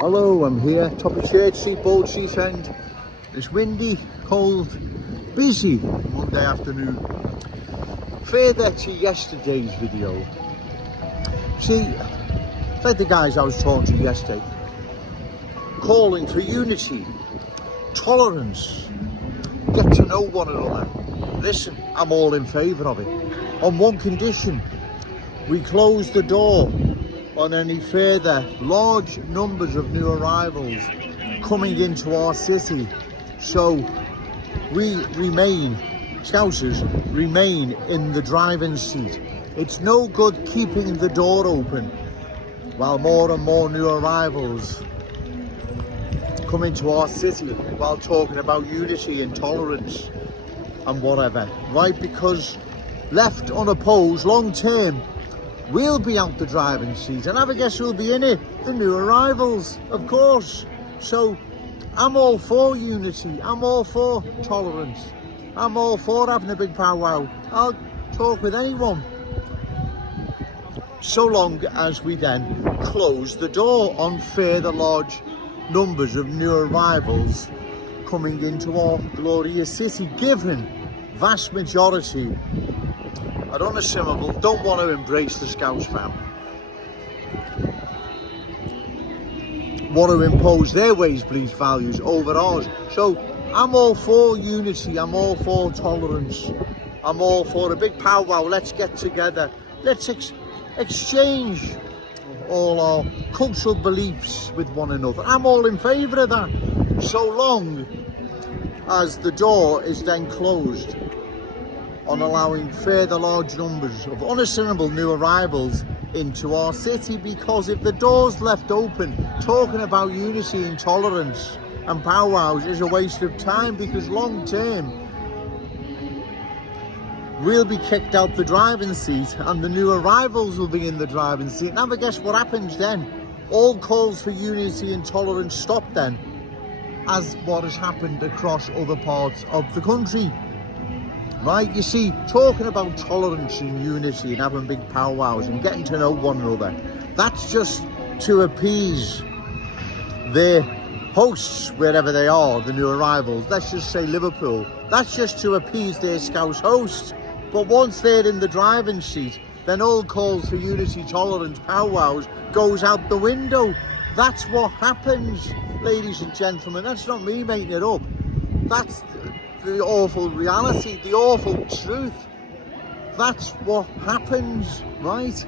Hello, I'm here, top of Church Street, Bold Street End. It's windy, cold, busy Monday afternoon. Further to yesterday's video. See, like the guys I was talking to yesterday, calling for unity, tolerance, get to know one another. Listen, I'm all in favour of it. On one condition, we close the door on any further large numbers of new arrivals coming into our city, so we remain, Scousers remain in the driving seat. It's no good keeping the door open while more and more new arrivals come into our city while talking about unity and tolerance and whatever, right? Because left unopposed long term, we'll be out the driving seat, and I guess who'll be in it? The new arrivals, of course. So I'm all for unity, I'm all for tolerance, I'm all for having a big powwow. I'll talk with anyone, so long as we then close the door on further large numbers of new arrivals coming into our glorious city, given vast majority are unassimilable, don't want to embrace the Scouse fam, want to impose their ways, beliefs, values over ours. So I'm all for unity, I'm all for tolerance, I'm all for a big powwow. Let's get together, let's exchange all our cultural beliefs with one another. I'm all in favour of that, so long as the door is then closed on allowing further large numbers of unassimilable new arrivals into our city. Because if the door's left open, talking about unity and tolerance and powwows is a waste of time, because long term we'll be kicked out the driving seat and the new arrivals will be in the driving seat. Now guess what happens then? All calls for unity and tolerance stop then, as what has happened across other parts of the country. Right, you see, talking about tolerance and unity and having big powwows and getting to know one another, that's just to appease their hosts, wherever they are, the new arrivals. Let's just say Liverpool. That's just to appease their Scouse hosts. But once they're in the driving seat, then all calls for unity, tolerance, powwows goes out the window. That's what happens, ladies and gentlemen. That's not me making it up. That's the awful reality, the awful truth. That's what happens, right?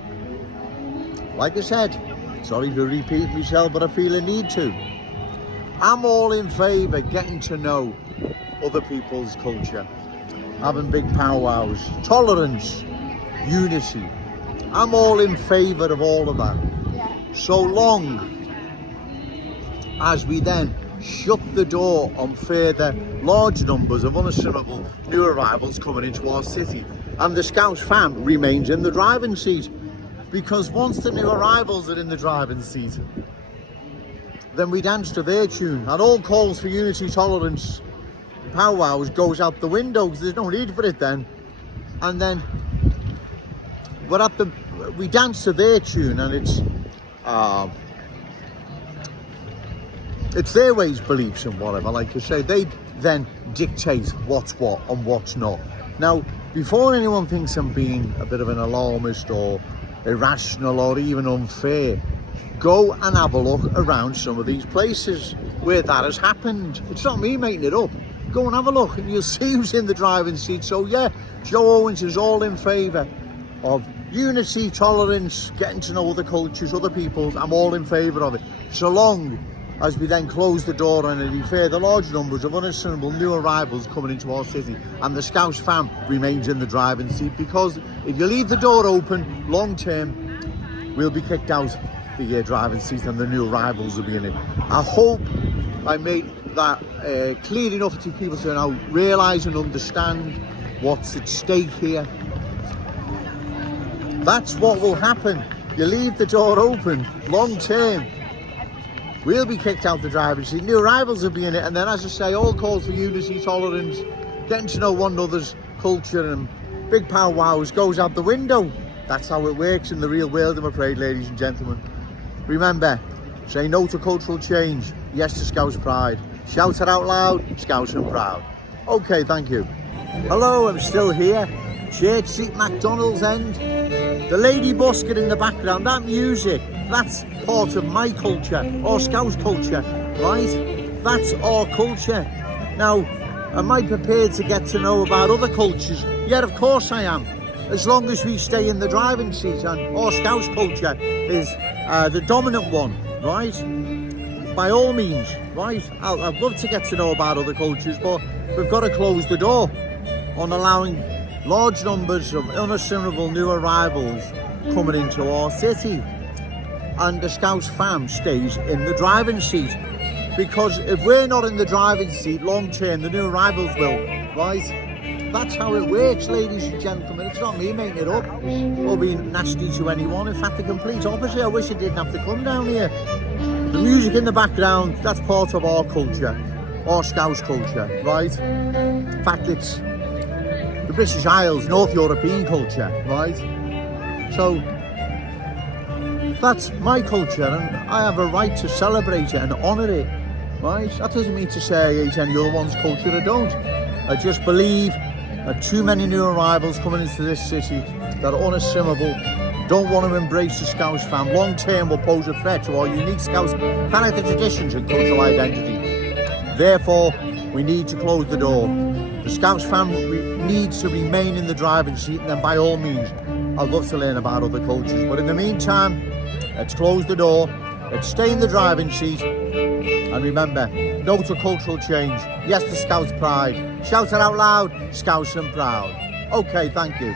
Like I said, sorry for repeating myself, but I feel a need to. I'm all in favour getting to know other people's culture, having big powwows, tolerance, unity. I'm all in favour of all of that, so long as we then shut the door on further large numbers of unassimilable new arrivals coming into our city, and the Scouse fam remains in the driving seat. Because once the new arrivals are in the driving seat, then we dance to their tune, and all calls for unity, tolerance, powwows goes out the window, because there's no need for it then. And then we dance to their tune, and it's their ways, beliefs and whatever. Like you say, they then dictate what's what and what's not. Now, before anyone thinks I'm being a bit of an alarmist or irrational or even unfair, go and have a look around some of these places where that has happened. It's not me making it up. Go and have a look and you'll see who's in the driving seat. So yeah, Joe Owens is all in favour of unity, tolerance, getting to know other cultures, other peoples. I'm all in favour of it, so long as we then close the door on any further large numbers of unassimilable new arrivals coming into our city, and the Scouse fam remains in the driving seat. Because if you leave the door open, long term, we'll be kicked out the driving seat and the new arrivals will be in it. I hope I made that clear enough to people to now realise and understand what's at stake here. That's what will happen. You leave the door open, long term, we'll be kicked out the driving seat, new arrivals will be in it, and then, as I say, all calls for unity, tolerance, getting to know one another's culture and big powwows goes out the window. That's how it works in the real world, I'm afraid, ladies and gentlemen. Remember, Say no to cultural change, yes to Scouse pride. Shout it out loud, Scouse and proud. Okay, thank you. Hello, I'm still here. Church Street, McDonald's End. The lady busket in the background, that music, that's part of my culture, or Scouse culture, right? That's our culture. Now, am I prepared to get to know about other cultures? Yeah, of course I am. As long as we stay in the driving seat and our Scouse culture is the dominant one, right? By all means, right? I'd love to get to know about other cultures, but we've got to close the door on allowing large numbers of unassimilable new arrivals coming into our city. And the Scouse fam stays in the driving seat. Because if we're not in the driving seat long term, the new arrivals will, right? That's how it works, ladies and gentlemen. It's not me making it up or being nasty to anyone. In fact, the complete opposite. I wish I didn't have to come down here. The music in the background, that's part of our culture, our Scouse culture, right? In fact, it's the British Isles, North European culture, right? So that's my culture, and I have a right to celebrate it and honour it, right? That doesn't mean to say I hate any other one's culture, I don't. I just believe that too many new arrivals coming into this city that are unassimilable, don't want to embrace the Scouse fam, long term will pose a threat to our unique Scouse character, traditions and cultural identity. Therefore, we need to close the door. The Scouse fam needs to remain in the driving seat, and then by all means, I'd love to learn about other cultures. But in the meantime, let's close the door, let's stay in the driving seat, and remember, no to cultural change, yes to Scouse pride. Shout it out loud, Scouse and proud. Okay, thank you.